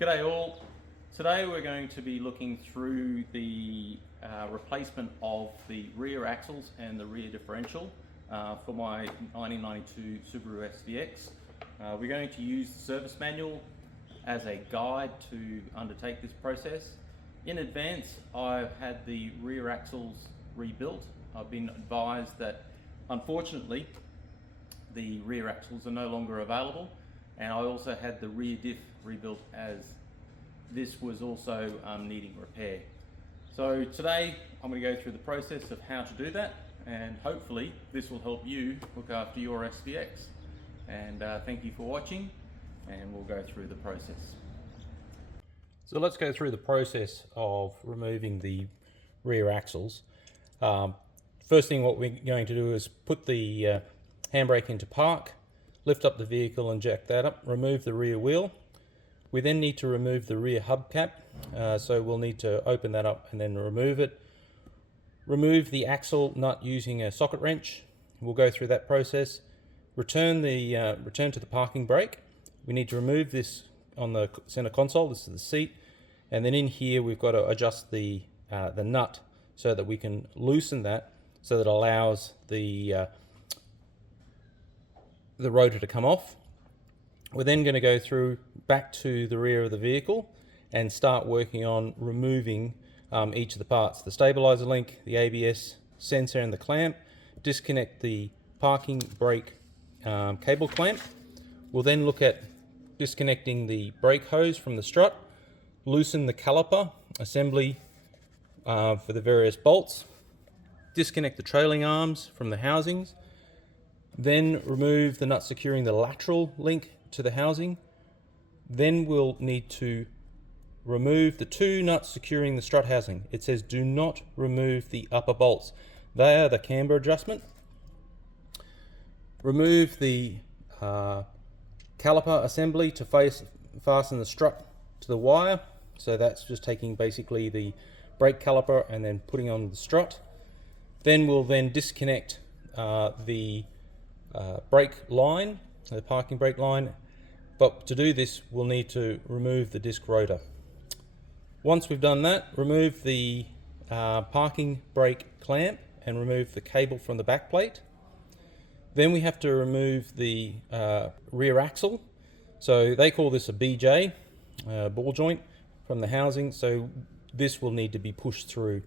G'day all. Today we're going to be looking through the replacement of the rear axles and the rear differential for my 1992 Subaru SVX. We're going to use the service manual as a guide to undertake this process. In advance, I've had the rear axles rebuilt. I've been advised that unfortunately the rear axles are no longer available, and I also had the rear diff rebuilt as this was also needing repair. So today I'm going to go through the process of how to do that, and hopefully this will help you look after your SVX. And thank you for watching, and we'll go through the process. So let's go through the process of removing the rear axles. First thing what we're going to do is put the handbrake into park, lift up the vehicle and jack that up, remove the rear wheel. We then need to remove the rear hubcap, so we'll need to open that up and then remove it. Remove the axle nut using a socket wrench. We'll go through that process. Return to the parking brake. We need to remove this on the center console. This is the seat, and then in here we've got to adjust the nut so that we can loosen that, so that it allows the rotor to come off. We're then going to go through back to the rear of the vehicle and start working on removing each of the parts: the stabilizer link, the ABS sensor and the clamp. Disconnect the parking brake cable clamp. We'll then look at disconnecting the brake hose from the strut, loosen the caliper assembly for the various bolts, disconnect the trailing arms from the housings, then remove the nut securing the lateral link to the housing. Then we'll need to remove the two nuts securing the strut housing. It says do not remove the upper bolts. They are the camber adjustment. Remove the caliper assembly to fasten the strut to the wire. So that's just taking basically the brake caliper and then putting on the strut. Then we'll disconnect the brake line, the parking brake line. But to do this, we'll need to remove the disc rotor. Once we've done that, remove the parking brake clamp and remove the cable from the back plate. Then we have to remove the rear axle. So they call this a BJ, ball joint, from the housing. So this will need to be pushed through.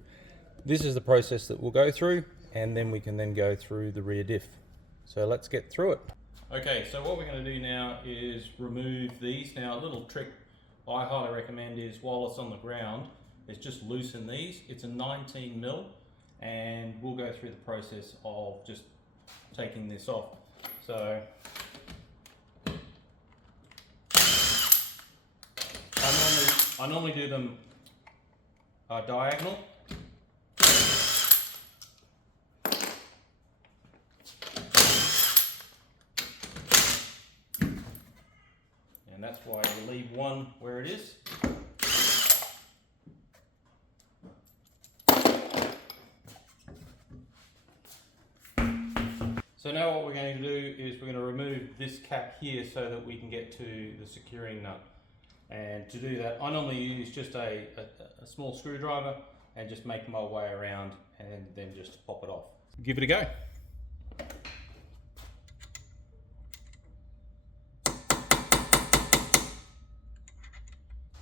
This is the process that we'll go through, and then we can then go through the rear diff. So let's get through it. Okay, so what we're going to do now is remove these. Now, a little trick I highly recommend is, while it's on the ground, is just loosen these. It's a 19mm, and we'll go through the process of just taking this off. So I normally do them diagonal. And that's why you leave one where it is. So now what we're going to do is we're going to remove this cap here so that we can get to the securing nut. And to do that, I normally use just a small screwdriver and just make my way around and then just pop it off. Give it a go.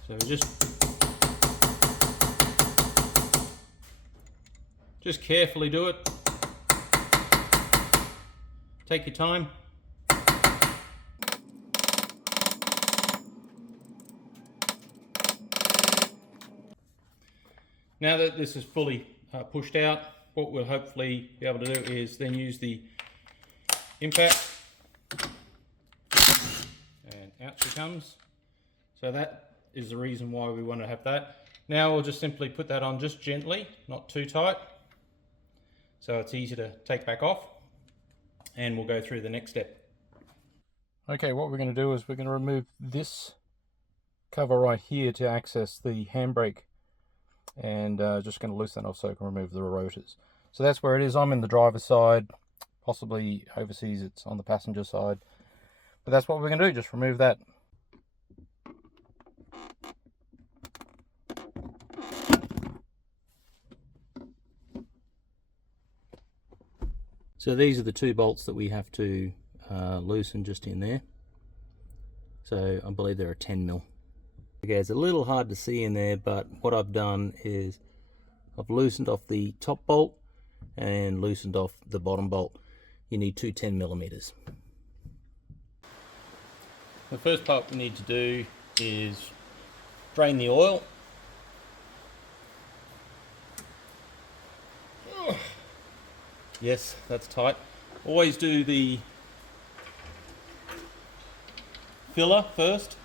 So just carefully do it. Take your time. Now that this is fully pushed out, what we'll hopefully be able to do is then use the impact, and out she comes. So that is the reason why we want to have that. Now we'll just simply put that on just gently, not too tight, so it's easy to take back off, and we'll go through the next step. Okay, what we're going to do is we're going to remove this cover right here to access the handbrake, and just going to loosen that off so I can remove the rotors. So that's where it is. I'm in the driver's side, possibly overseas it's on the passenger side, but that's what we're going to do, just remove that. So these are the two bolts that we have to loosen just in there. So I believe they're a 10mm. Okay, it's a little hard to see in there, but what I've done is I've loosened off the top bolt and loosened off the bottom bolt. You need two 10mm. The first part we need to do is drain the oil. Yes, that's tight. Always do the filler first.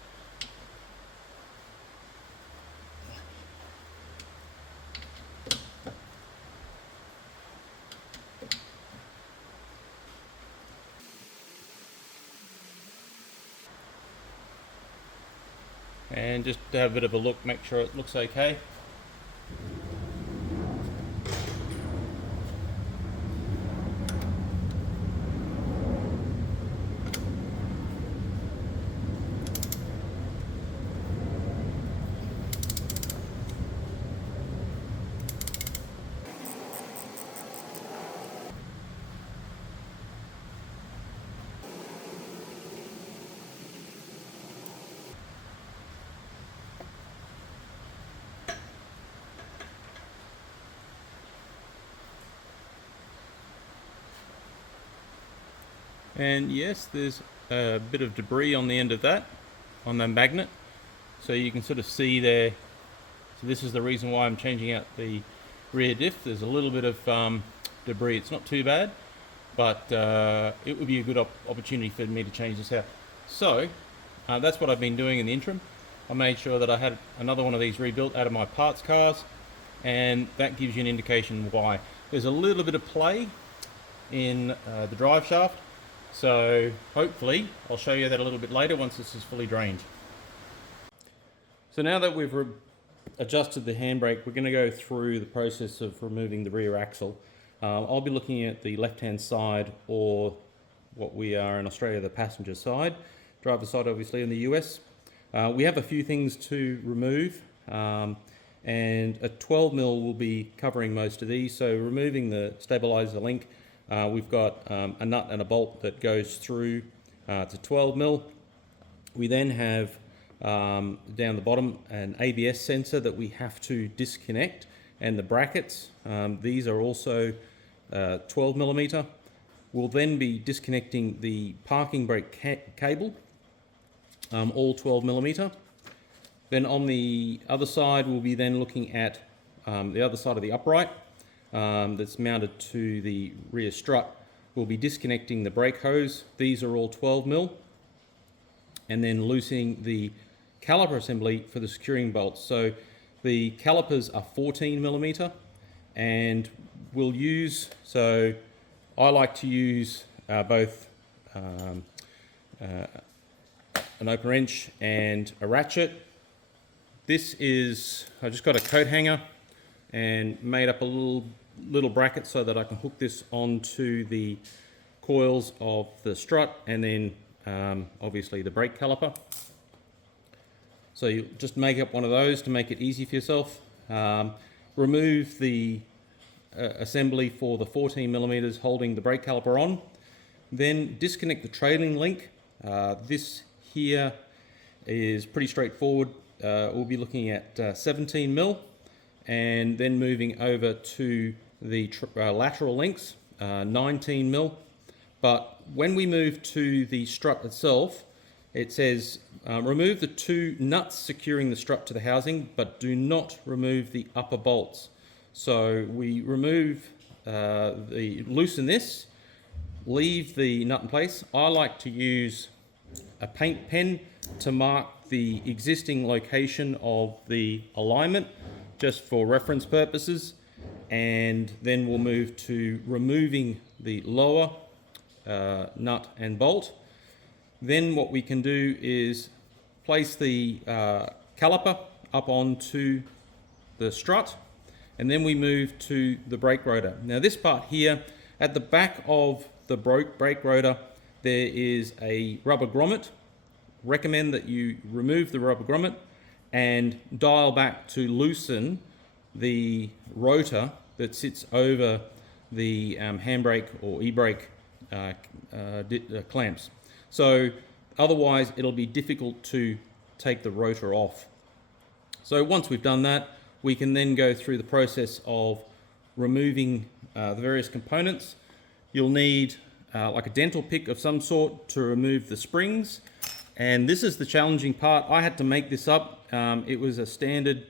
And just to have a bit of a look, make sure it looks okay. And yes, there's a bit of debris on the end of that, on the magnet. So you can sort of see there. So this is the reason why I'm changing out the rear diff. There's a little bit of debris. It's not too bad, but it would be a good opportunity for me to change this out. So that's what I've been doing in the interim. I made sure that I had another one of these rebuilt out of my parts cars, and that gives you an indication why. There's a little bit of play in the drive shaft. So hopefully I'll show you that a little bit later once this is fully drained. So now that we've adjusted the handbrake, we're going to go through the process of removing the rear axle. I'll be looking at the left-hand side, or what we are in Australia, the passenger side. Driver side obviously in the US. We have a few things to remove, and a 12mm will be covering most of these. So removing the stabilizer link, we've got a nut and a bolt that goes through to 12mm. We then have down the bottom an ABS sensor that we have to disconnect, and the brackets, these are also 12mm. We'll then be disconnecting the parking brake cable, all 12mm. Then on the other side we'll be then looking at the other side of the upright that's mounted to the rear strut. We'll be disconnecting the brake hose. These are all 12mm, and then loosening the caliper assembly for the securing bolts. So the calipers are 14mm, and we'll use, so I like to use both an open wrench and a ratchet. This is, I just got a coat hanger and made up a little bracket so that I can hook this onto the coils of the strut, and then obviously the brake caliper. So you just make up one of those to make it easy for yourself. Remove the assembly for the 14mm holding the brake caliper on. Then disconnect the trailing link. This here is pretty straightforward. We'll be looking at 17mm, and then moving over to the lateral links, 19mm. But when we move to the strut itself, it says remove the two nuts securing the strut to the housing, but do not remove the upper bolts. So we remove loosen this, leave the nut in place. I like to use a paint pen to mark the existing location of the alignment, just for reference purposes, and then we'll move to removing the lower nut and bolt. Then what we can do is place the caliper up onto the strut, and then we move to the brake rotor. Now this part here, at the back of the brake rotor, there is a rubber grommet. Recommend that you remove the rubber grommet and dial back to loosen the rotor that sits over the handbrake or e-brake clamps. So otherwise it'll be difficult to take the rotor off. So once we've done that, we can then go through the process of removing the various components. You'll need like a dental pick of some sort to remove the springs. And this is the challenging part. I had to make this up. It was a standard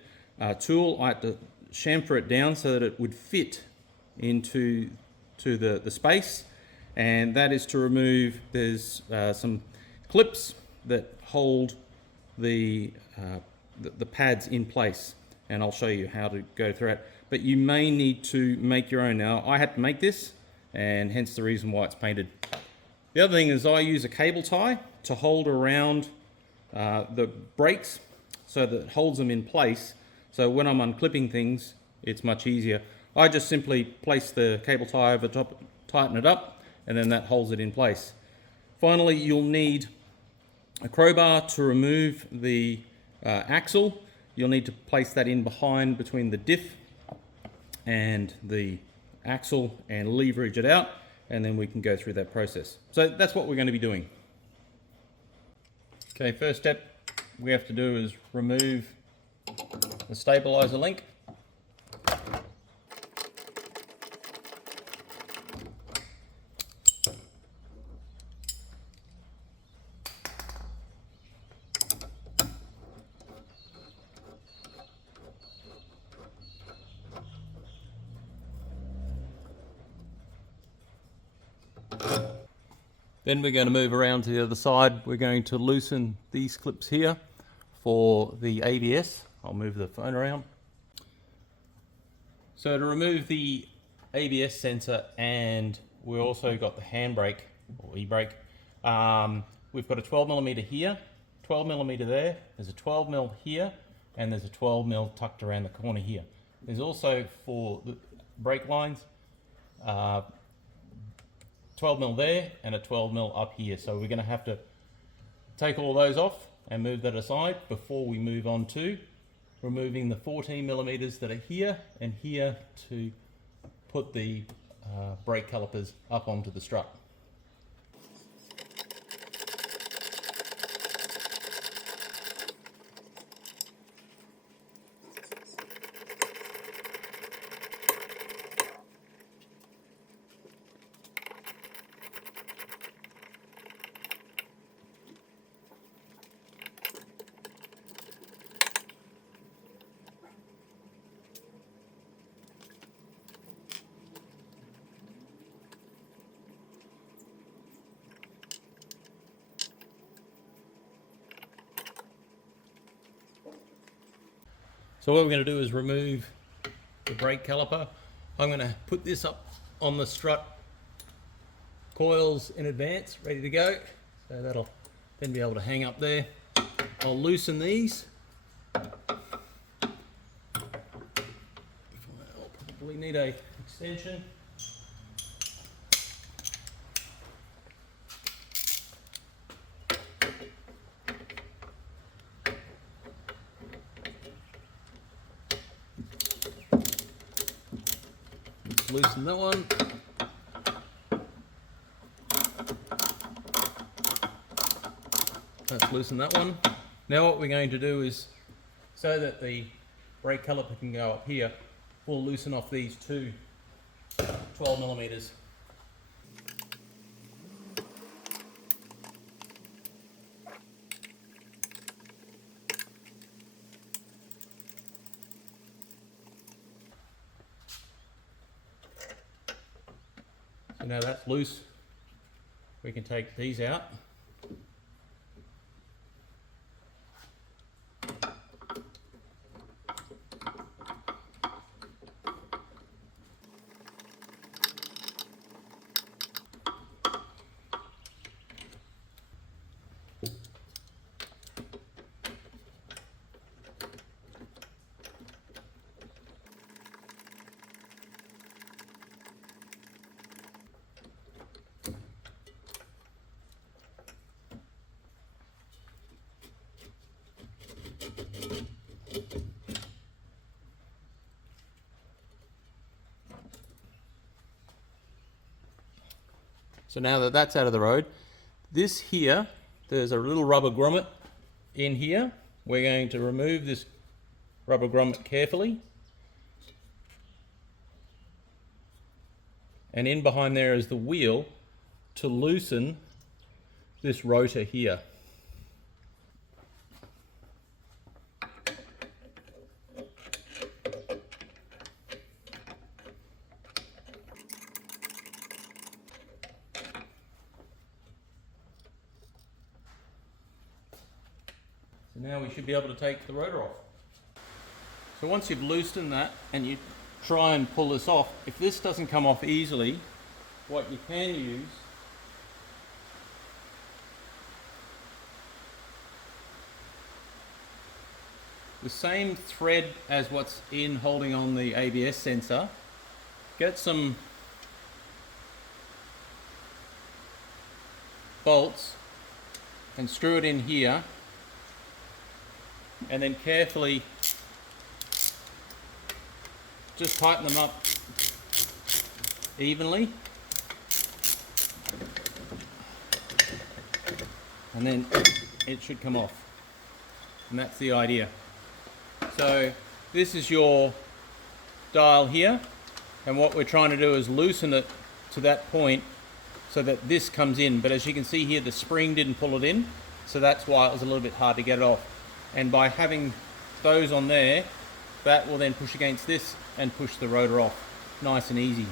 tool. I had to chamfer it down so that it would fit into the space. And that is to remove, there's some clips that hold the pads in place. And I'll show you how to go through it. But you may need to make your own. Now, I had to make this, and hence the reason why it's painted. The other thing is I use a cable tie to hold around the brakes so that it holds them in place. So when I'm unclipping things, it's much easier. I just simply place the cable tie over top, tighten it up, and then that holds it in place. Finally, you'll need a crowbar to remove the axle. You'll need to place that in behind between the diff and the axle and leverage it out, and then we can go through that process. So that's what we're going to be doing. Okay, first step we have to do is remove the stabilizer link. Then we're going to move around to the other side. We're going to loosen these clips here for the ABS. I'll move the phone around. So to remove the ABS sensor, and we also got the handbrake or e-brake, we've got a 12mm here, 12mm there, there's a 12mm here, and there's a 12mm tucked around the corner here. There's also for the brake lines, 12mm there and a 12mm up here. So we're going to have to take all those off and move that aside before we move on to removing the 14mm that are here and here to put the brake calipers up onto the strut. So what we're going to do is remove the brake caliper. I'm going to put this up on the strut coils in advance, ready to go. So that'll then be able to hang up there. I'll loosen these. I'll probably need an extension. Loosen that one. Let's loosen that one. Now what we're going to do is, so that the brake caliper can go up here, we'll loosen off these two 12mm. So now that's loose, we can take these out. So now that that's out of the road, this here, there's a little rubber grommet in here. We're going to remove this rubber grommet carefully. And in behind there is the wheel to loosen this rotor here. So now we should be able to take the rotor off. So once you've loosened that and you try and pull this off, if this doesn't come off easily, what you can use the same thread as what's in holding on the ABS sensor. Get some bolts and screw it in here, and then carefully just tighten them up evenly, and then it should come off. And that's the idea. So this is your dial here, and what we're trying to do is loosen it to that point so that this comes in. But as you can see here, the spring didn't pull it in, so that's why it was a little bit hard to get it off. And by having those on there, that will then push against this and push the rotor off nice and easy.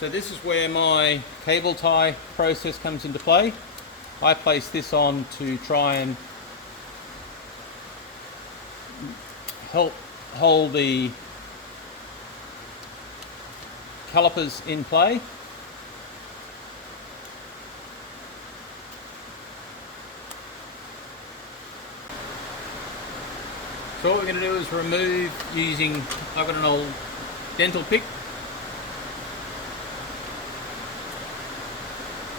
So this is where my cable tie process comes into play. I place this on to try and help hold the calipers in play. So what we're going to do is remove using, I've got an old dental pick,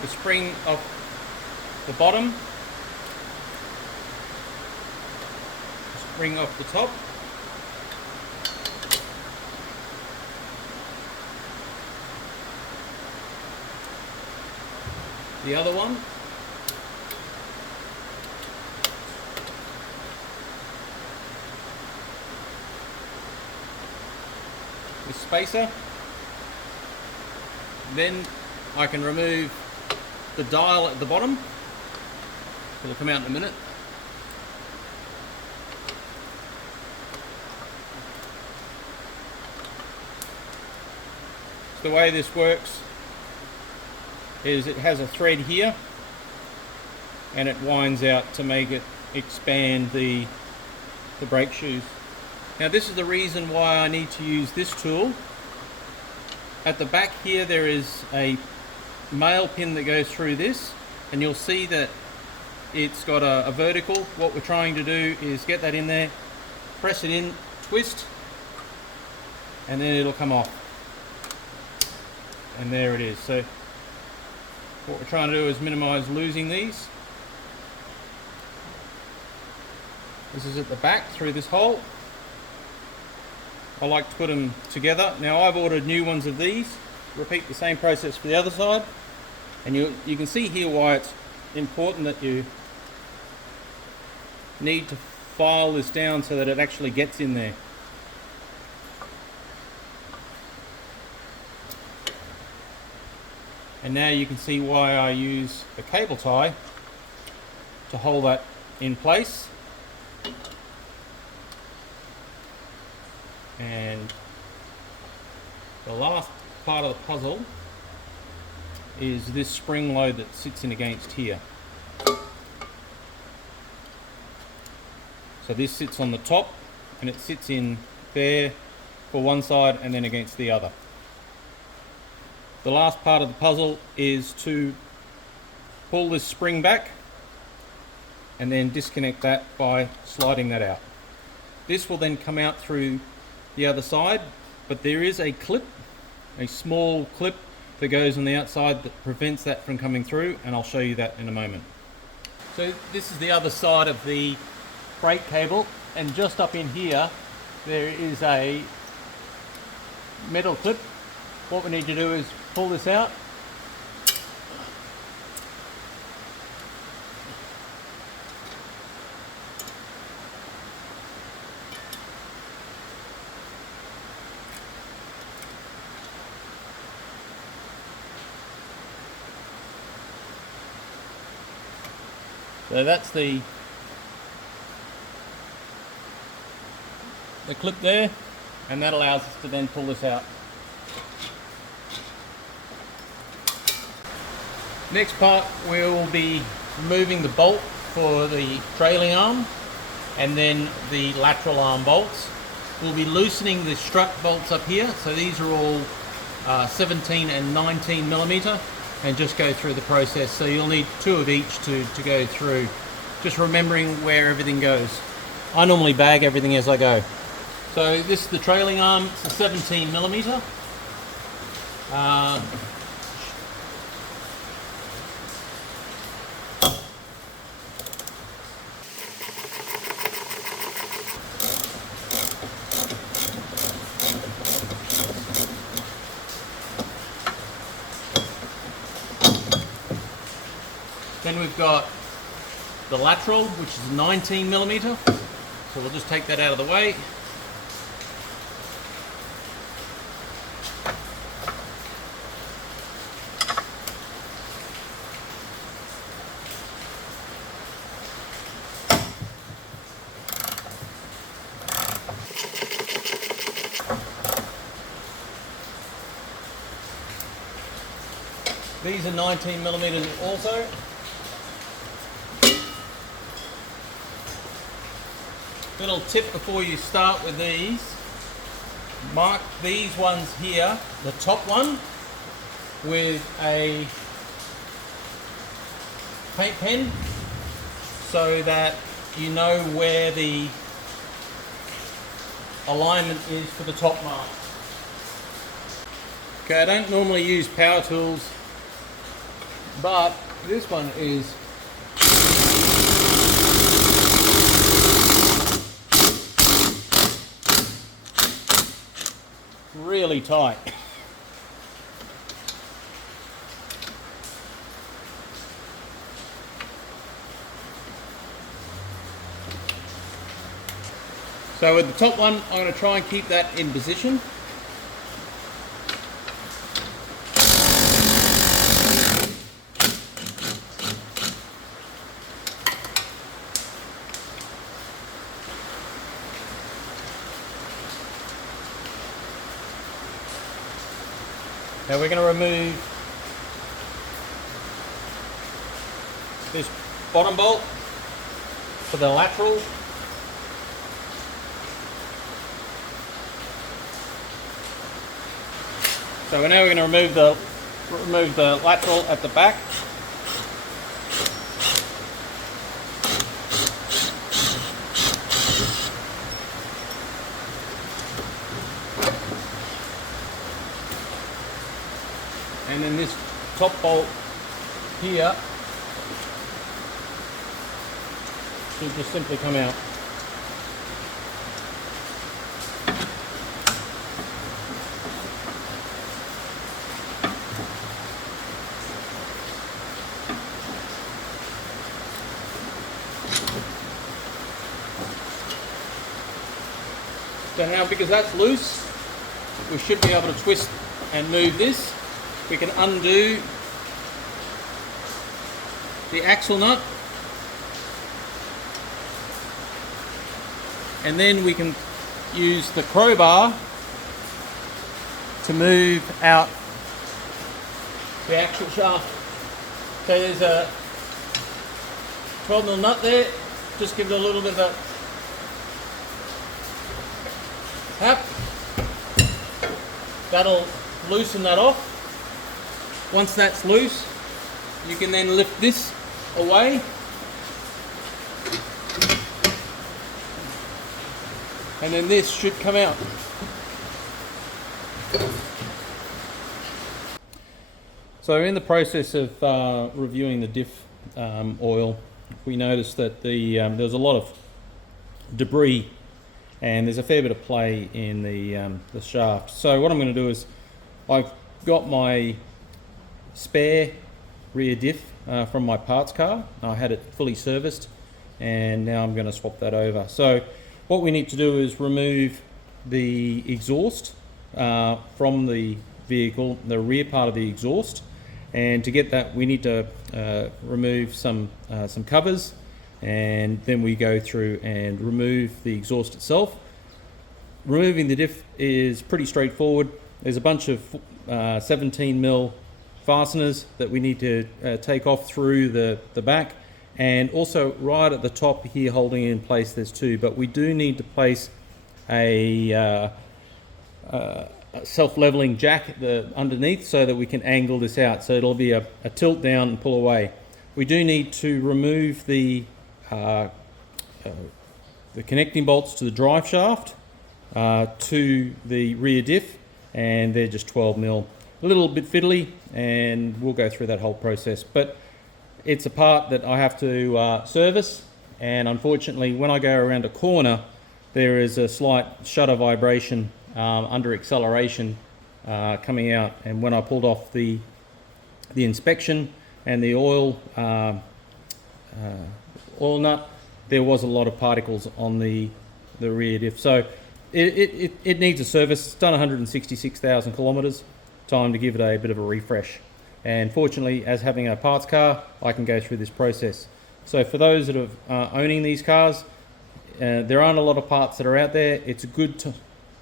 the spring off the bottom, the spring off the top, the other one, the spacer. Then I can remove the dial at the bottom. It'll come out in a minute. So the way this works is it has a thread here and it winds out to make it expand the brake shoes. Now this is the reason why I need to use this tool. At the back here there is a male pin that goes through this, and you'll see that it's got a vertical. What we're trying to do is get that in there, press it in, twist, and then it'll come off. And there it is. So what we're trying to do is minimize losing these. This is at the back through this hole. I like to put them together. Now I've ordered new ones of these. Repeat the same process for the other side, and you can see here why it's important that you need to file this down so that it actually gets in there. And now you can see why I use a cable tie to hold that in place. And the last part of the puzzle is this spring load that sits in against here. So this sits on the top and it sits in there for one side and then against the other. The last part of the puzzle is to pull this spring back and then disconnect that by sliding that out. This will then come out through the other side, but there is a clip, a small clip that goes on the outside that prevents that from coming through, and I'll show you that in a moment. So this is the other side of the brake cable, and just up in here there is a metal clip. What we need to do is pull this out So that's the clip there, and that allows us to then pull this out. Next part, we'll be removing the bolt for the trailing arm and then the lateral arm bolts. We'll be loosening the strut bolts up here, so these are all 17 and 19 millimeter, and just go through the process. So you'll need 2 of each to go through, just remembering where everything goes. I normally bag everything as I go. So this is the trailing arm, it's a 17 millimeter. Then we've got the lateral, which is 19 millimeter. So we'll just take that out of the way. These are 19 millimeters also. Little tip before you start with these, mark these ones here, the top one, with a paint pen so that you know where the alignment is for the top mark. Okay, I don't normally use power tools, but this one is really tight. So with the top one, I'm going to try and keep that in position. Now we're going to remove this bottom bolt for the lateral. So now we're going to remove the lateral at the back. And then this top bolt here should just simply come out. So now, because that's loose, we should be able to twist and move this. We can undo the axle nut, and then we can use the crowbar to move out the axle shaft. So there's a 12mm nut there, just give it a little bit of a tap. That'll loosen that off. Once that's loose, you can then lift this away and then this should come out. So in the process of reviewing the diff oil, we noticed that there's a lot of debris and there's a fair bit of play in the shaft. So what I'm going to do is, I've got my spare rear diff from my parts car. I had it fully serviced and now I'm going to swap that over. So what we need to do is remove the exhaust from the vehicle, the rear part of the exhaust, and to get that we need to remove some covers, and then we go through and remove the exhaust itself. Removing the diff is pretty straightforward. There's a bunch of 17mm fasteners that we need to take off through the back, and also right at the top here holding it in place there's two, but we do need to place a self-leveling jack underneath so that we can angle this out, so it'll be a tilt down and pull away. We do need to remove the connecting bolts to the drive shaft to the rear diff, and they're just 12mm. A little bit fiddly, and we'll go through that whole process, but it's a part that I have to service, and unfortunately when I go around a corner there is a slight shutter vibration under acceleration coming out, and when I pulled off the inspection and the oil nut, there was a lot of particles on the rear diff. So it needs a service. It's done 166,000 kilometers. Time to give it a bit of a refresh. And fortunately, as having a parts car, I can go through this process. So for those that are owning these cars, there aren't a lot of parts that are out there. It's a good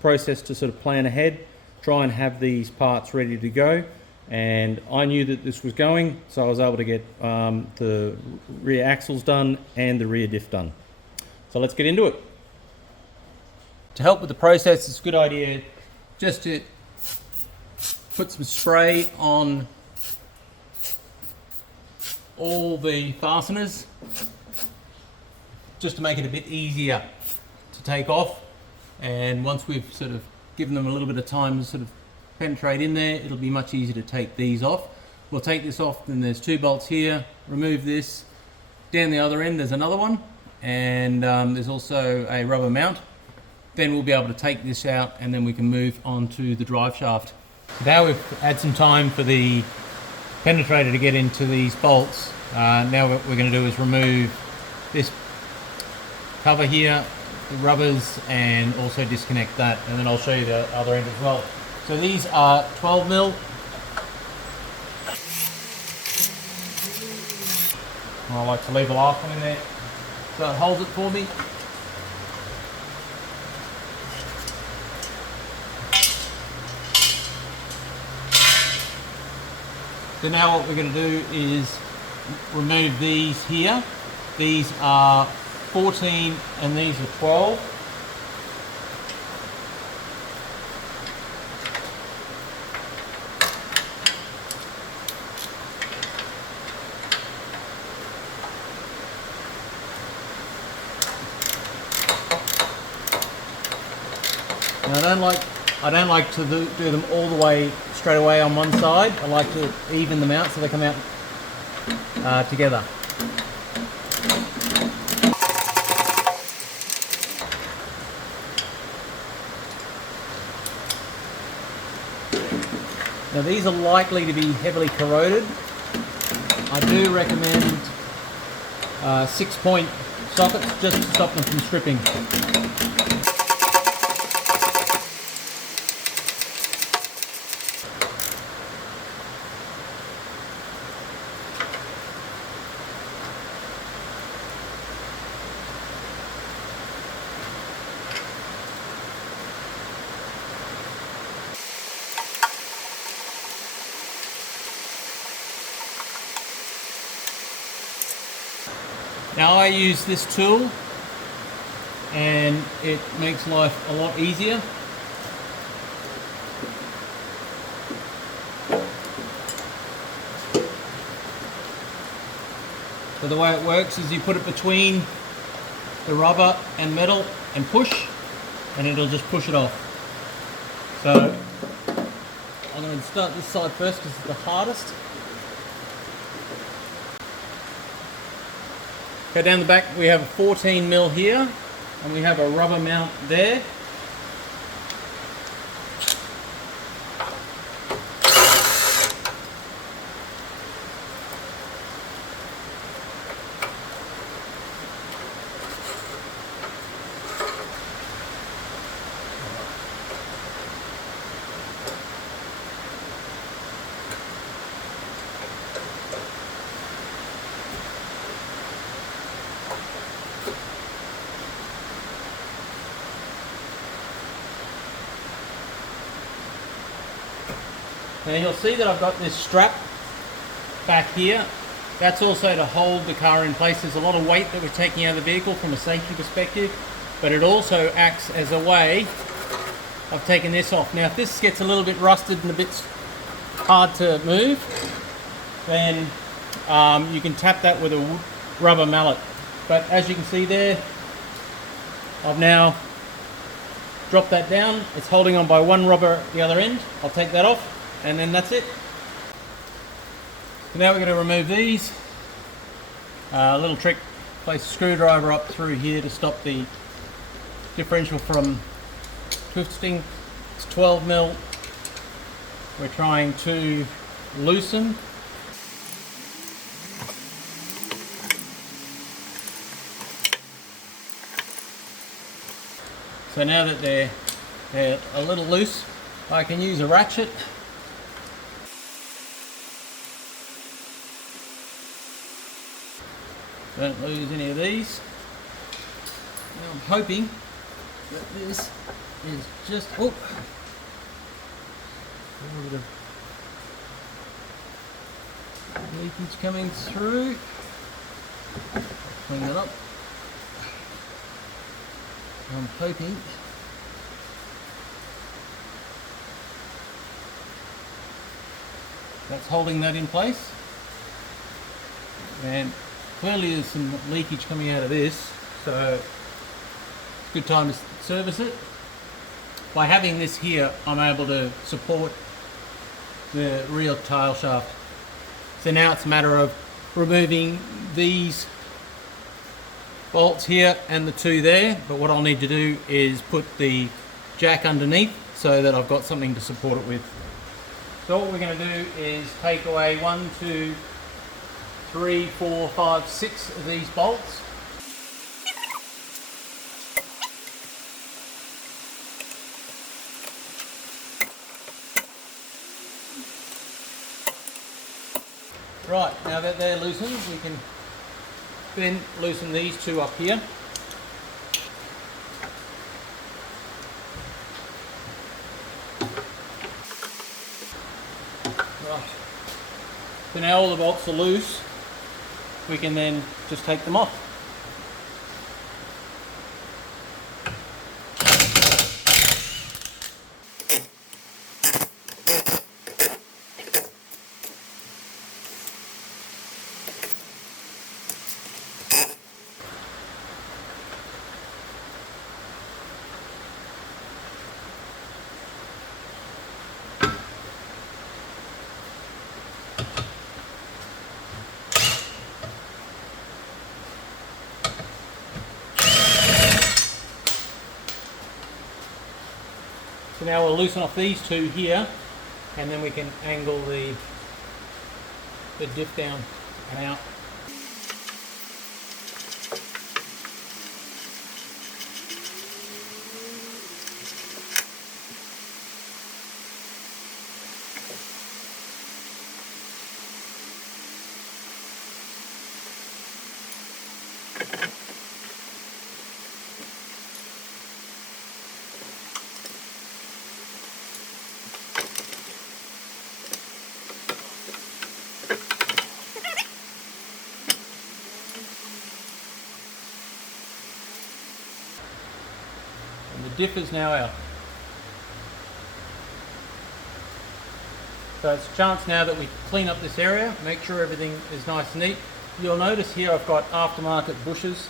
process to sort of plan ahead, try and have these parts ready to go. And I knew that this was going, so I was able to get the rear axles done and the rear diff done. So let's get into it. To help with the process, it's a good idea just to put some spray on all the fasteners, just to make it a bit easier to take off. And once we've sort of given them a little bit of time to sort of penetrate in there, it'll be much easier to take these off. We'll take this off, then there's two bolts here, remove this. Down the other end there's another one, and there's also a rubber mount. Then we'll be able to take this out, and then we can move on to the drive shaft. Now we've had some time for the penetrator to get into these bolts. Now what we're going to do is remove this cover here, the rubbers, and also disconnect that, and then I'll show you the other end as well. So these are 12mm. I like to leave the last one in there so it holds it for me. So now what we're going to do is remove these here. These are 14 and these are 12. Now I don't like to do them all the way straight away on one side. I like to even them out so they come out together. Now these are likely to be heavily corroded. I do recommend 6-point sockets just to stop them from stripping. Now I use this tool and it makes life a lot easier. So the way it works is you put it between the rubber and metal and push, and it'll just push it off. So I'm going to start this side first because it's the hardest. Go down the back, we have a 14mm here, and we have a rubber mount there. Now you'll see that I've got this strap back here. That's also to hold the car in place. There's a lot of weight that we're taking out of the vehicle from a safety perspective, but it also acts as a way of taking this off. Now if this gets a little bit rusted and a bit hard to move, then you can tap that with a rubber mallet. But as you can see there, I've now dropped that down. It's holding on by one rubber at the other end. I'll take that off and then that's it. So now we're going to remove these. A little trick, place a screwdriver up through here to stop the differential from twisting. It's 12mm. We're trying to loosen. So now that they're a little loose, I can use a ratchet. Don't lose any of these. Now I'm hoping that this is just, oh, a little bit of leakage coming through. Clean that up. I'm hoping that's holding that in place, and clearly there's some leakage coming out of this, so it's a good time to service it. By having this here, I'm able to support the rear tail shaft. So now it's a matter of removing these bolts here and the two there, but what I'll need to do is put the jack underneath so that I've got something to support it with. So what we're going to do is take away 1, 2, 3, 4, 5, 6 of these bolts. Right, now that they're loosened, we can then loosen these two up here. Right. So now all the bolts are loose, we can then just take them off. So now we'll loosen off these two here, and then we can angle the diff down and out. The diff is now out. So it's a chance now that we clean up this area, make sure everything is nice and neat. You'll notice here I've got aftermarket bushes.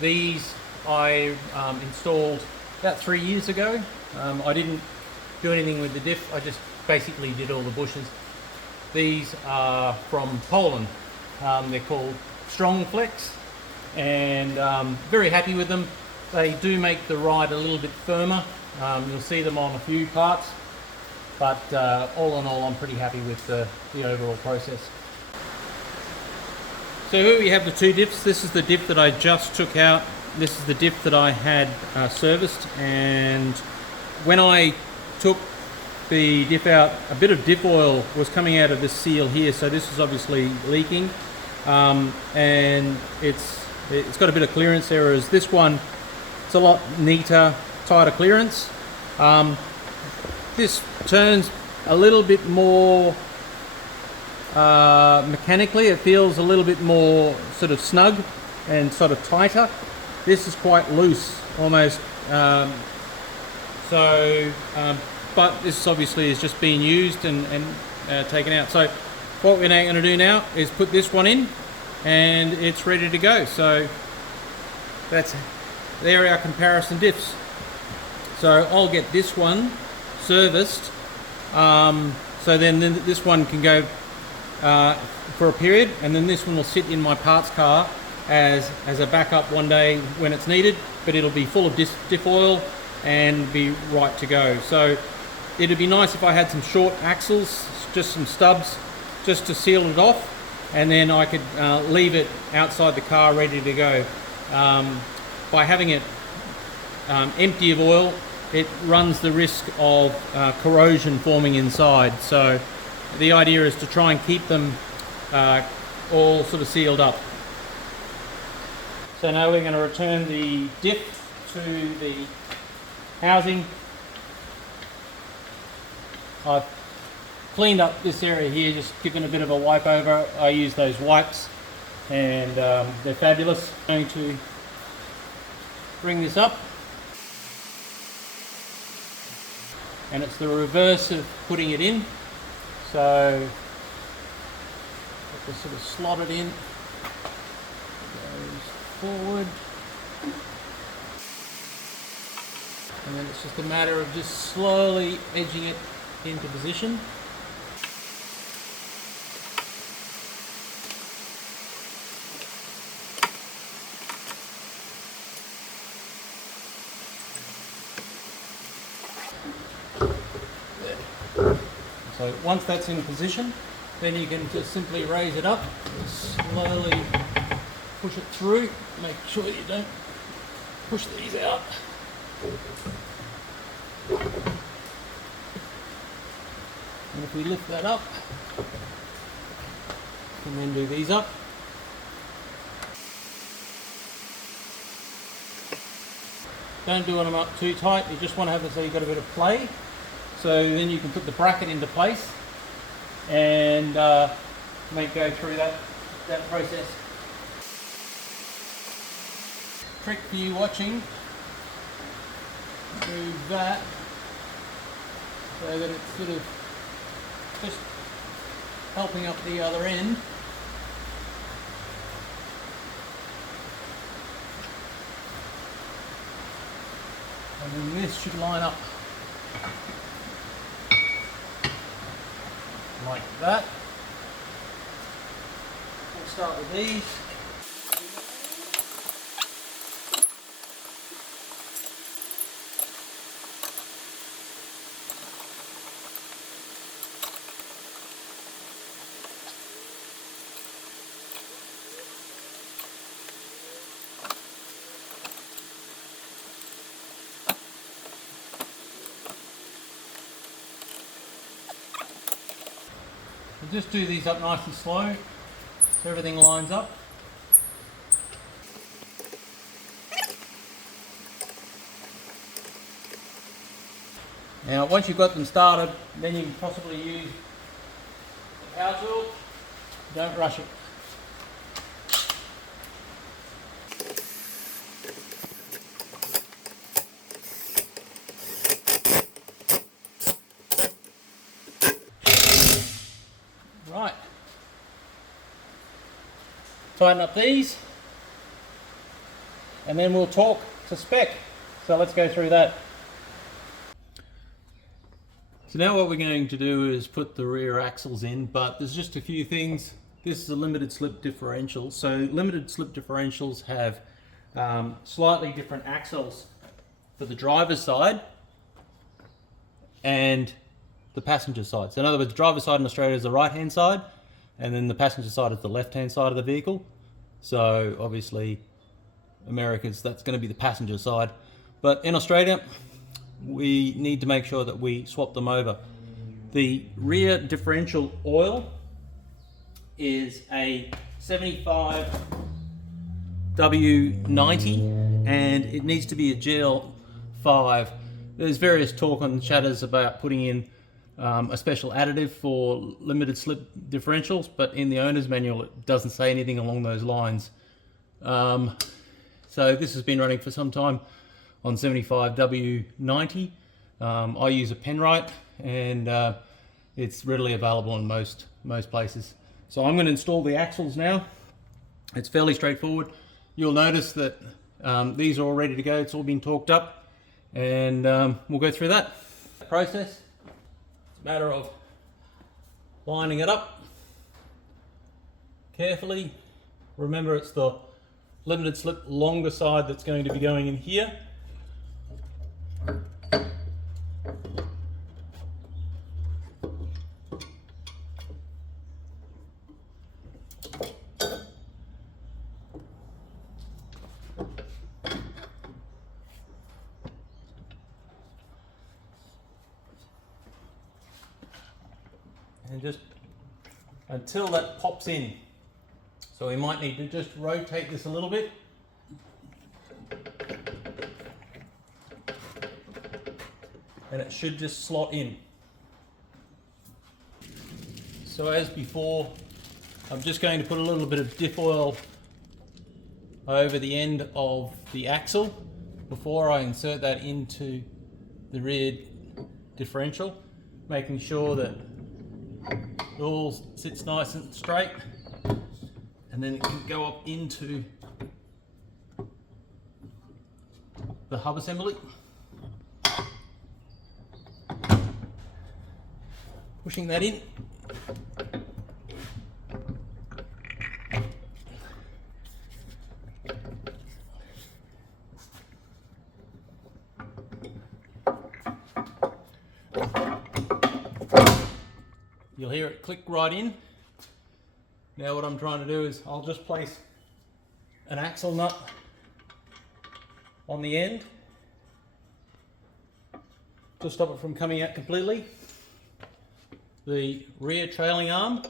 These I installed about 3 years ago. I didn't do anything with the diff, I just basically did all the bushes. These are from Poland. They're called Strong Flex, and very happy with them. They do make the ride a little bit firmer. You'll see them on a few parts, but all in all I'm pretty happy with the overall process. So here we have the two diffs. This is the diff that I just took out. This is the diff that I had serviced, and when I took the diff out, a bit of diff oil was coming out of this seal here, so this is obviously leaking, and it's got a bit of clearance errors. This one, it's a lot neater, tighter clearance. This turns a little bit more mechanically, it feels a little bit more sort of snug and sort of tighter. This is quite loose almost, but this obviously is just being used and taken out. So what we're now going to do now is put this one in and it's ready to go. So there are our comparison diffs. So I'll get this one serviced, so then this one can go for a period, and then this one will sit in my parts car as a backup one day when it's needed, but it'll be full of diff oil and be right to go. So it'd be nice if I had some short axles, just some stubs, just to seal it off, and then I could leave it outside the car ready to go. By having it empty of oil, it runs the risk of corrosion forming inside. So the idea is to try and keep them all sort of sealed up. So now we're going to return the diff to the housing. I've cleaned up this area here, just given a bit of a wipe over. I use those wipes and they're fabulous. I'm going to bring this up, and it's the reverse of putting it in. So just sort of slot it in, goes forward, and then it's just a matter of just slowly edging it into position. So once that's in position, then you can just simply raise it up, slowly push it through, make sure you don't push these out. And if we lift that up, and then do these up. Don't do them up too tight, you just want to have it so you've got a bit of play. So then you can put the bracket into place and go through that process. Trick for you watching, move that so that it's sort of just helping up the other end. And then this should line up like that. We'll start with these. We'll just do these up nice and slow so everything lines up. Now once you've got them started, then you can possibly use the power tool. Don't rush it. Right, tighten up these and then we'll talk to spec. So let's go through that. So now what we're going to do is put the rear axles in, but there's just a few things. This is a limited slip differential. So limited slip differentials have slightly different axles for the driver's side and the passenger side. So in other words, the driver's side in Australia is the right hand side, and then the passenger side is the left hand side of the vehicle. So obviously Americans, that's going to be the passenger side, but in Australia we need to make sure that we swap them over. The rear differential oil is a 75 W90 and it needs to be a GL5. There's various talk on the chatters about putting in a special additive for limited slip differentials, but in the owner's manual it doesn't say anything along those lines. So this has been running for some time on 75W90. I use a Penrite, and it's readily available in most places. So I'm going to install the axles now. It's fairly straightforward. You'll notice that these are all ready to go. It's all been torqued up, and we'll go through that process. It's a matter of lining it up carefully. Remember, it's the limited slip longer side that's going to be going in here. And just until that pops in. So we might need to just rotate this a little bit. And it should just slot in. So as before, I'm just going to put a little bit of diff oil over the end of the axle before I insert that into the rear differential, making sure that it all sits nice and straight, and then it can go up into the hub assembly. Pushing that in. You'll hear it click right in. Now what I'm trying to do is I'll just place an axle nut on the end to stop it from coming out completely. The rear trailing arm,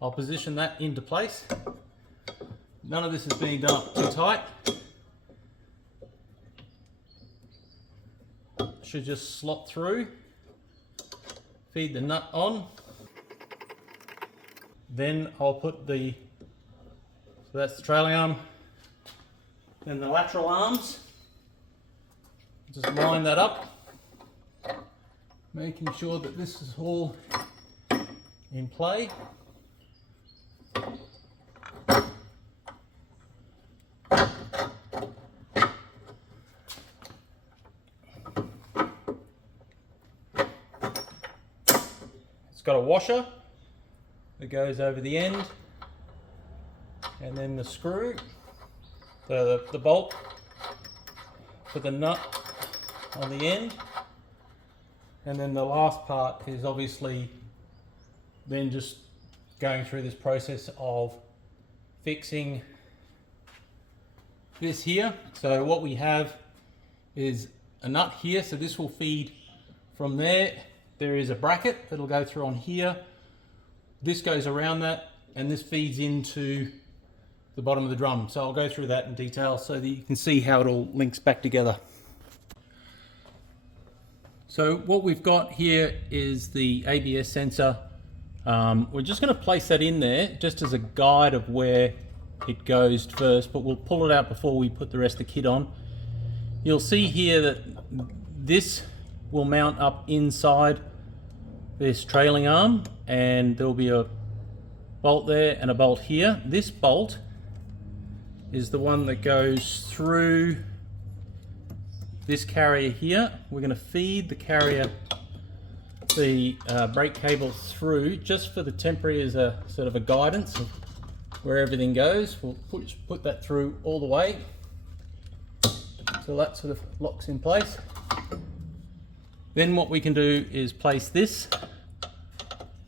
I'll position that into place. None of this is being done up too tight. Should just slot through. Feed the nut on. Then I'll put so that's the trailing arm. Then the lateral arms. Just line that up, making sure that this is all in play. It's got a washer that goes over the end, and then the screw, the bolt for the nut on the end, and then the last part is obviously then just going through this process of fixing this here. So what we have is a nut here, so this will feed from there. There is a bracket that'll go through on here. This goes around that, and this feeds into the bottom of the drum. So I'll go through that in detail so that you can see how it all links back together. So what we've got here is the ABS sensor. We're just going to place that in there just as a guide of where it goes first, but we'll pull it out before we put the rest of the kit on. You'll see here that this will mount up inside this trailing arm, and there'll be a bolt there and a bolt here. This bolt is the one that goes through this carrier here. We're going to feed the carrier the brake cable through just for the temporary as a sort of a guidance of where everything goes. We'll put that through all the way so that sort of locks in place. Then what we can do is place this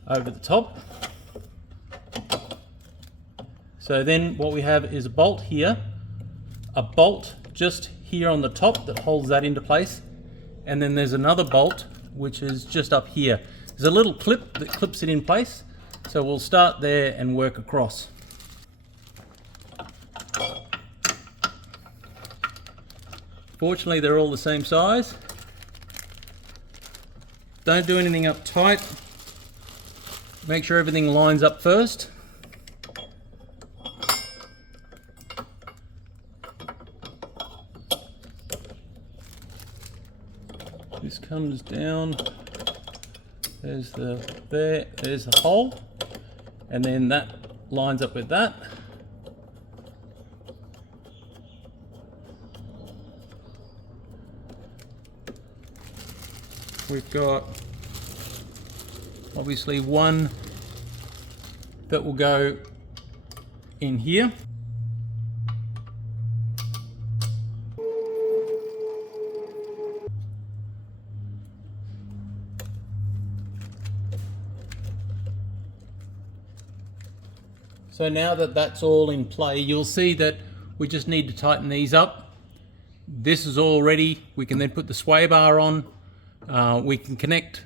over the top. So then what we have is a bolt here, a bolt just here on the top that holds that into place, and then there's another bolt which is just up here. There's a little clip that clips it in place, so we'll start there and work across. Fortunately, they're all the same size. don't do anything up tight. Make sure everything lines up first. This comes down, there's the hole, and then that lines up with that. We've got obviously one that will go in here. So now that that's all in play, you'll see that we just need to tighten these up. This is all ready. We can then put the sway bar on. We can connect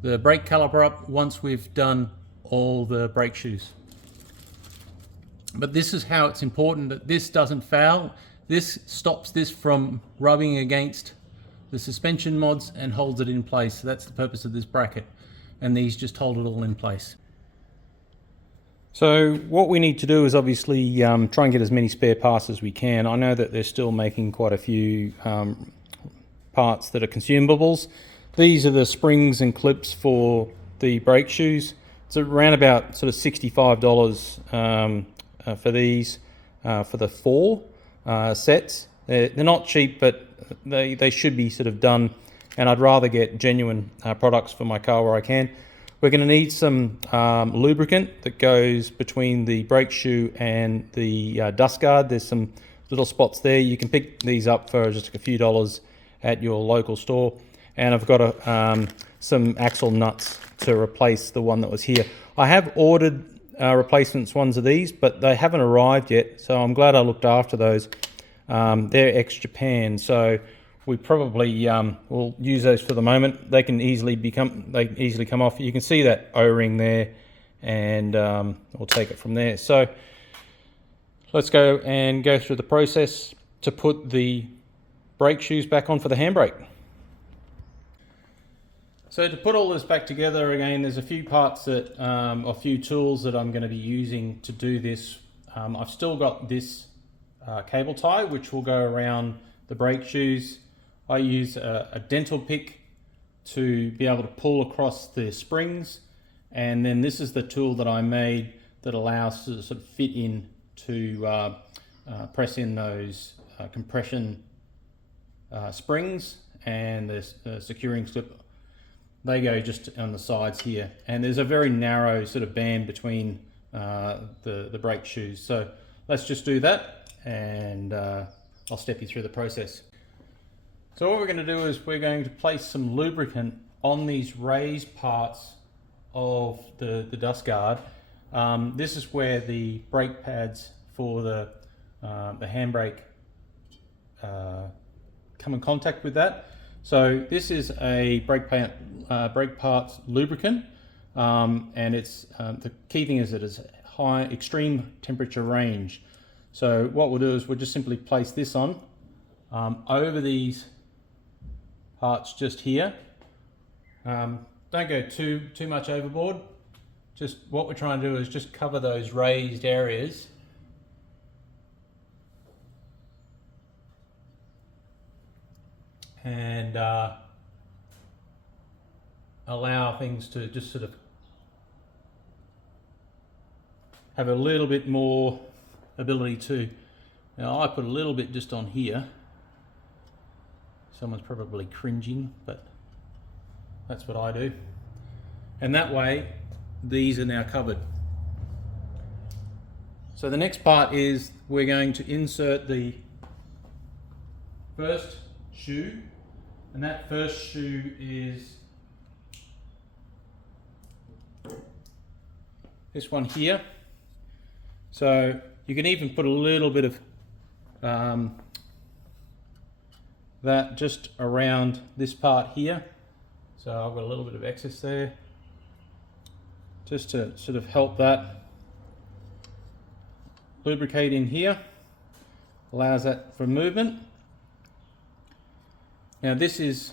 the brake caliper up once we've done all the brake shoes. But this is how it's important that this doesn't foul. This stops this from rubbing against the suspension mods and holds it in place. So that's the purpose of this bracket. And these just hold it all in place. So what we need to do is obviously try and get as many spare parts as we can. I know that they're still making quite a few parts that are consumables. These are the springs and clips for the brake shoes. It's around about sort of $65 for these, for the 4 sets. They're not cheap, but they should be sort of done, and I'd rather get genuine products for my car where I can. We're going to need some lubricant that goes between the brake shoe and the dust guard. There's some little spots there. You can pick these up for just a few dollars at your local store. And I've got some axle nuts to replace the one that was here. I have ordered replacements ones of these, but they haven't arrived yet, so I'm glad I looked after those. They're ex-Japan, so we probably will use those for the moment. They can easily come off. You can see that O-ring there, and we'll take it from there. So let's go through the process to put the brake shoes back on for the handbrake. So to put all this back together again, there's a few parts that, a few tools that I'm going to be using to do this. I've still got this cable tie, which will go around the brake shoes. I use a dental pick to be able to pull across the springs, and then this is the tool that I made that allows to sort of fit in to press in those compression springs and the securing slip. They go just on the sides here, and there's a very narrow sort of band between the brake shoes. So let's just do that, and I'll step you through the process. So what we're going to do is we're going to place some lubricant on these raised parts of the dust guard. This is where the brake pads for the handbrake come in contact with that. So this is a brake parts lubricant, and it's the key thing is that it's high extreme temperature range. So what we'll do is we'll just simply place this on over these parts just here. Don't go too much overboard. Just what we're trying to do is just cover those raised areas. And allow things to just sort of have a little bit more ability to. Now I put a little bit just on here. Someone's probably cringing, but that's what I do. And that way, these are now covered. So the next part is we're going to insert the first shoe, and that first shoe is this one here. So you can even put a little bit of that just around this part here. So I've got a little bit of excess there, just to sort of help that lubricate in here, allows that for movement. Now this is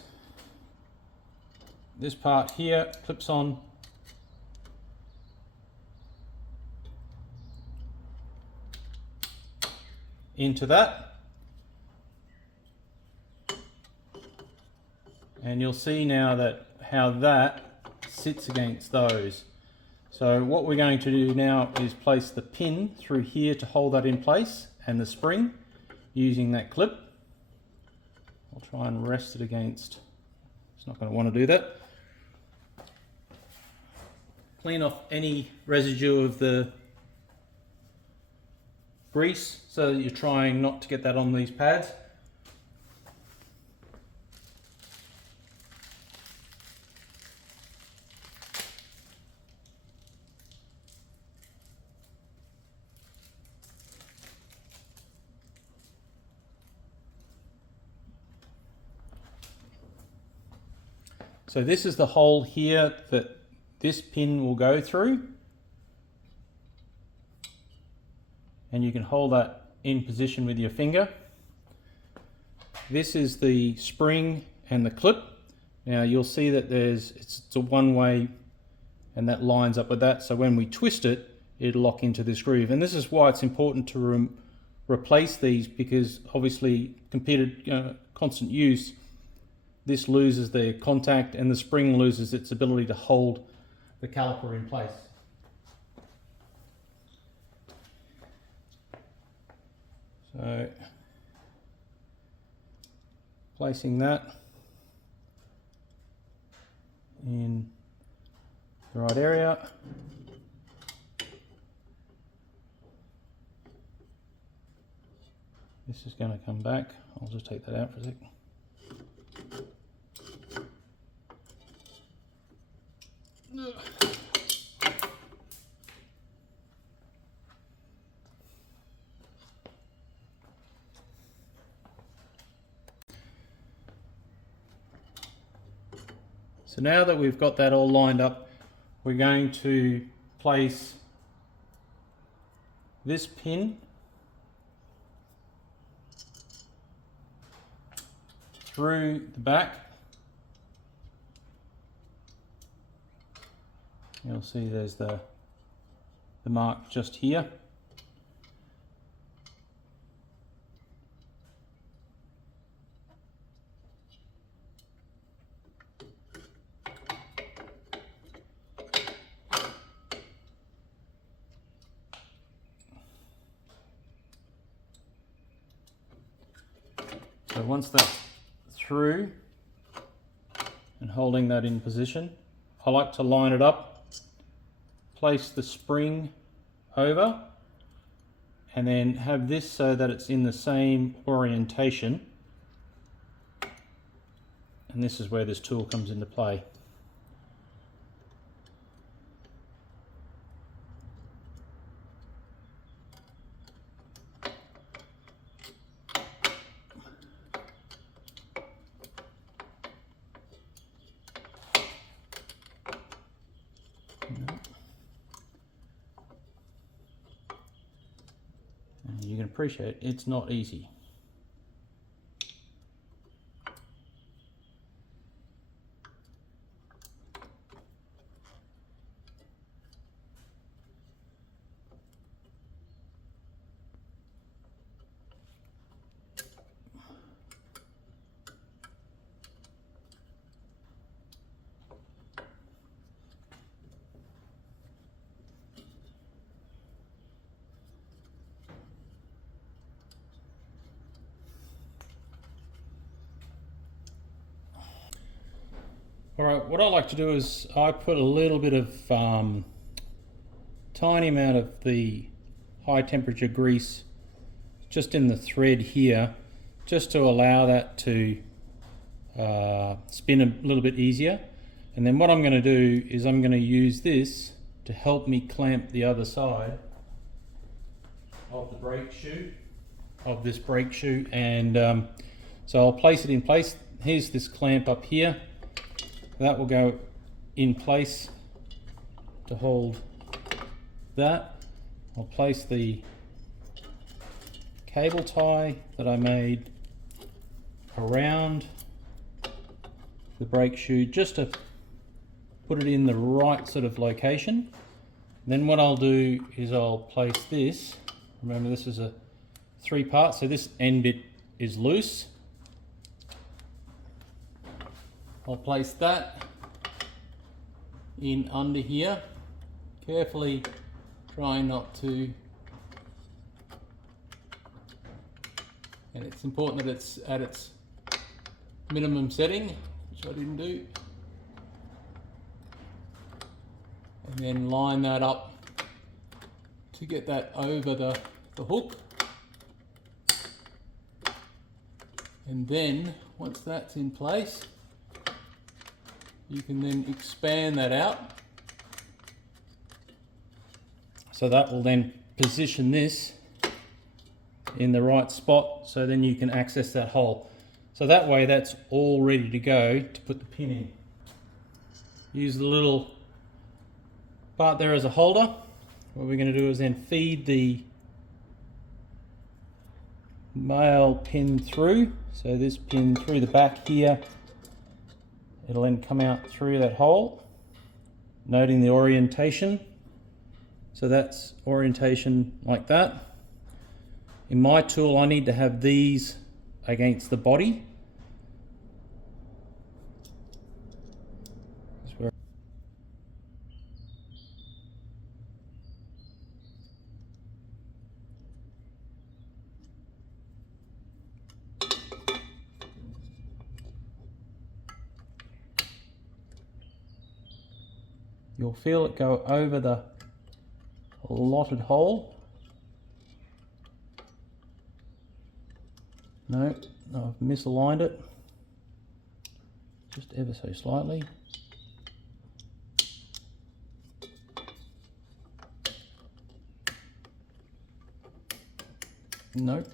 this part here clips on into that, and you'll see now that how that sits against those. So what we're going to do now is place the pin through here to hold that in place, and the spring using that clip. I'll try and rest it against, it's not going to want to do that. Clean off any residue of the grease so that you're trying not to get that on these pads. So this is the hole here that this pin will go through, and you can hold that in position with your finger. This is the spring and the clip. Now you'll see that it's a one way, and that lines up with that, so when we twist it, it'll lock into this groove. And this is why it's important to replace these, because obviously constant use, this loses the contact and the spring loses its ability to hold the caliper in place. So placing that in the right area. This is going to come back. I'll just take that out for a sec. So now that we've got that all lined up, we're going to place this pin through the back. You'll see there's the mark just here. So once that's through and holding that in position, I like to line it up, place the spring over, and then have this so that it's in the same orientation. And this is where this tool comes into play. You can appreciate it's not easy. All right, what I like to do is I put a little bit of tiny amount of the high temperature grease just in the thread here, just to allow that to spin a little bit easier. And then what I'm going to do is I'm going to use this to help me clamp the other side of the brake shoe, of this brake shoe. And so I'll place it in place. Here's this clamp up here. That will go in place to hold that. I'll place the cable tie that I made around the brake shoe just to put it in the right sort of location. Then what I'll do is I'll place this. Remember, this is a 3-part, so this end bit is loose. I'll place that in under here, carefully trying not to, and it's important that it's at its minimum setting, which I didn't do. And then line that up to get that over the hook. And then once that's in place, you can then expand that out. So that will then position this in the right spot, so then you can access that hole. So that way that's all ready to go to put the pin in. Use the little part there as a holder. What we're going to do is then feed the male pin through. So this pin through the back here, it'll then come out through that hole, noting the orientation. So that's orientation like that. In my tool, I need to have these against the body. You'll feel it go over the allotted hole. No, I've misaligned it, just ever so slightly. Nope.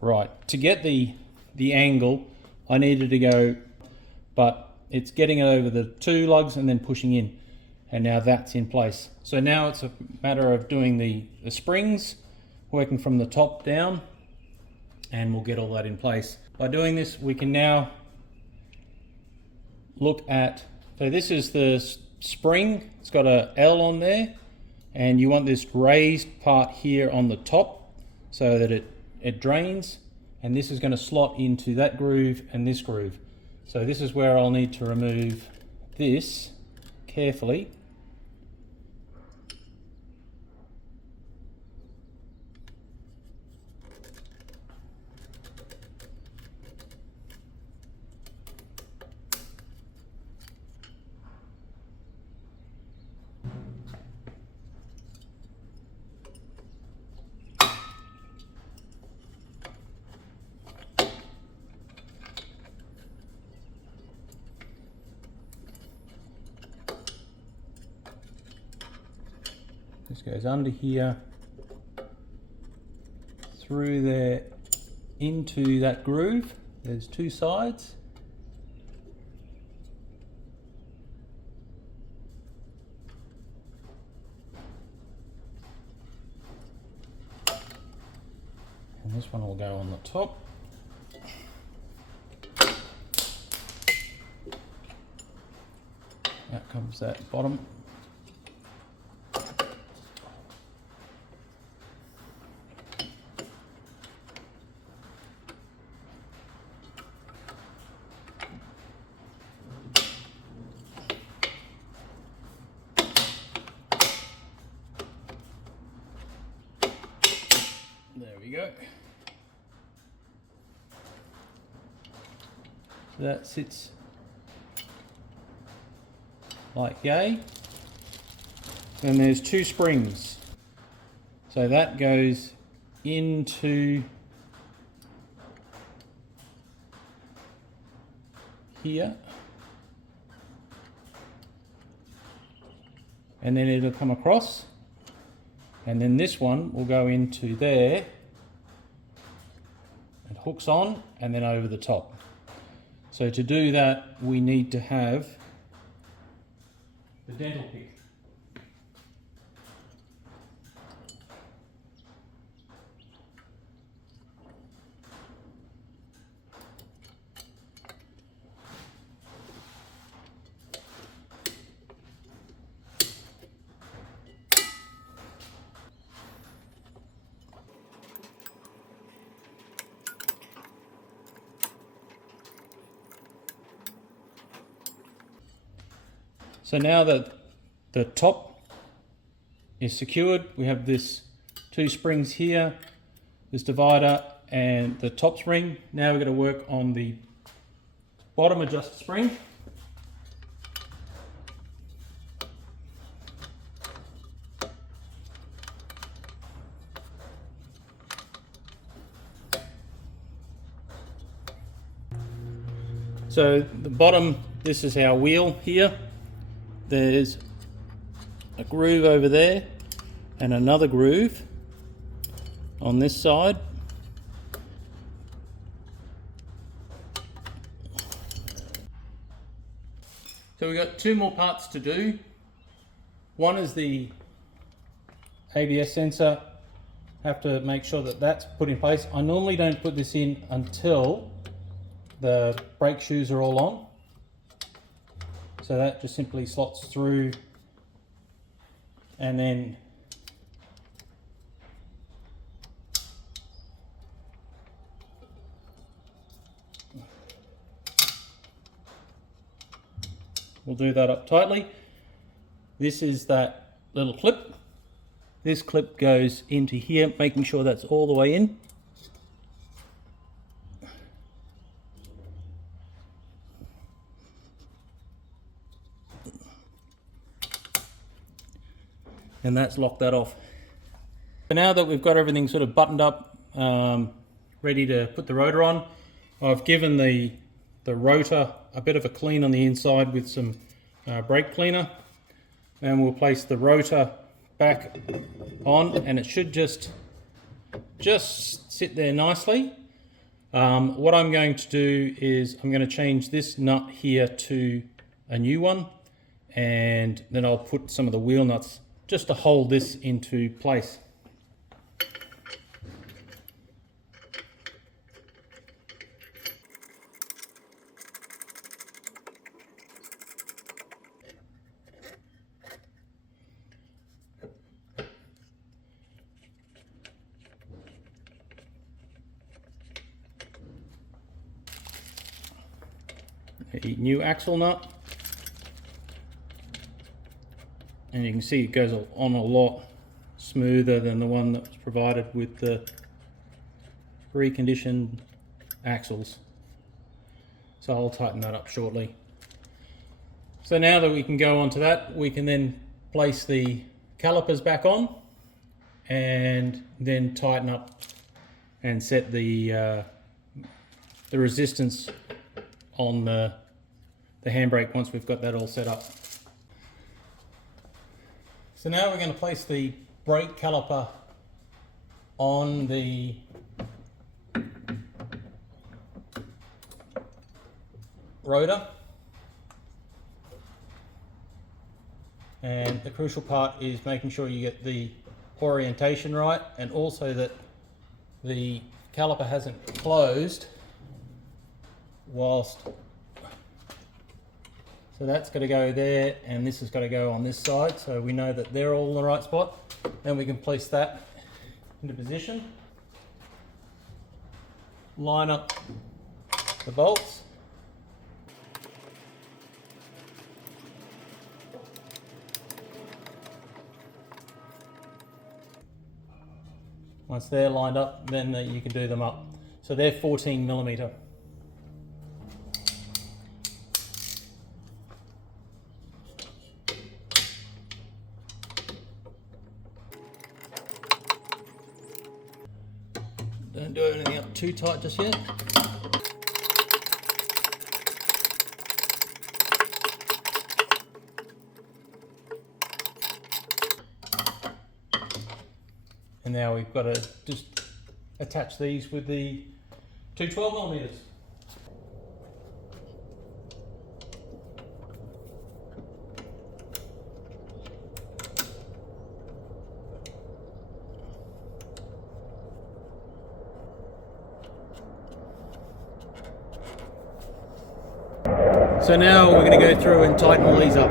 Right, to get the angle, I needed to go, but it's getting it over the 2 lugs and then pushing in, and now that's in place. So now it's a matter of doing the springs, working from the top down, and we'll get all that in place. By doing this, we can now look at, so this is the spring, it's got a L on there, and you want this raised part here on the top so that it drains, and this is going to slot into that groove and this groove. So this is where I'll need to remove this carefully. This goes under here, through there, into that groove. There's 2 sides. And this one will go on the top. Out comes that bottom. There we go. So that sits like yay. Then there's 2 springs. So that goes into here. And then it'll come across. And then this one will go into there. It hooks on and then over the top. So to do that, we need to have the dental pick. So now that the top is secured, we have this 2 springs here, this divider and the top spring. Now we're going to work on the bottom adjuster spring. So the bottom, this is our wheel here. There's a groove over there and another groove on this side. So we've got 2 more parts to do. One is the ABS sensor. Have to make sure that that's put in place. I normally don't put this in until the brake shoes are all on. So that just simply slots through, and then we'll do that up tightly. This is that little clip. This clip goes into here, making sure that's all the way in. And that's locked that off. So now that we've got everything sort of buttoned up, ready to put the rotor on, I've given the rotor a bit of a clean on the inside with some brake cleaner, and we'll place the rotor back on, and it should just sit there nicely. What I'm going to do is I'm going to change this nut here to a new one, and then I'll put some of the wheel nuts just to hold this into place. A new axle nut. And you can see it goes on a lot smoother than the one that was provided with the reconditioned axles. So I'll tighten that up shortly. So now that we can go on to that, we can then place the calipers back on and then tighten up and set the resistance on the handbrake once we've got that all set up. So now we're going to place the brake caliper on the rotor, and the crucial part is making sure you get the orientation right, and also that the caliper hasn't closed whilst. So that's got to go there, and this has got to go on this side, so we know that they're all in the right spot. Then we can place that into position, line up the bolts, once they're lined up, then you can do them up. So they're 14mm. Don't do anything up too tight just yet. And now we've got to just attach these with the two 12mm. So now we're going to go through and tighten all these up.